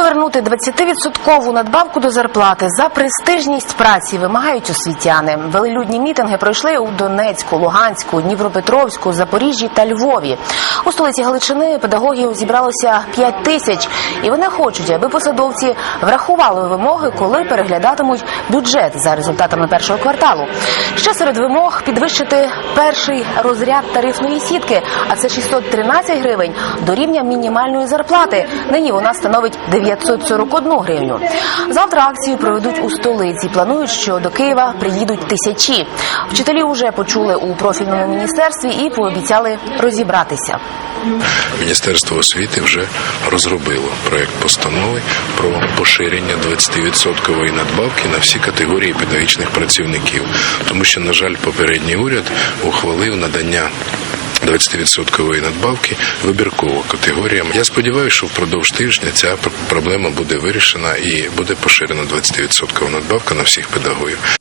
повернути 20-відсоткову надбавку до зарплати за престижність праці вимагають освітяни. Велелюдні мітинги пройшли у Донецьку, Луганську, Дніпропетровську, Запоріжжі та Львові. У столиці Галичини педагогів зібралося 5 тисяч, і вони хочуть, аби посадовці врахували вимоги, коли переглядатимуть бюджет за результатами першого кварталу. Ще серед вимог підвищити перший розряд тарифної сітки, а це 613 гривень до рівня мінімальної зарплати. Нині вона становить 941 гривню. Завтра акцію проведуть у столиці. Планують, що до Києва приїдуть тисячі. Вчителі вже почули у профільному міністерстві і пообіцяли розібратися. Міністерство освіти вже розробило проект постанови про поширення 20% надбавки на всі категорії педагогічних працівників, тому що, на жаль, попередній уряд ухвалив надання. 20% надбавки вибірково категоріям. Я сподіваюся, що впродовж тижня ця пр- проблема буде вирішена і буде поширена 20% надбавка на всіх педагогів.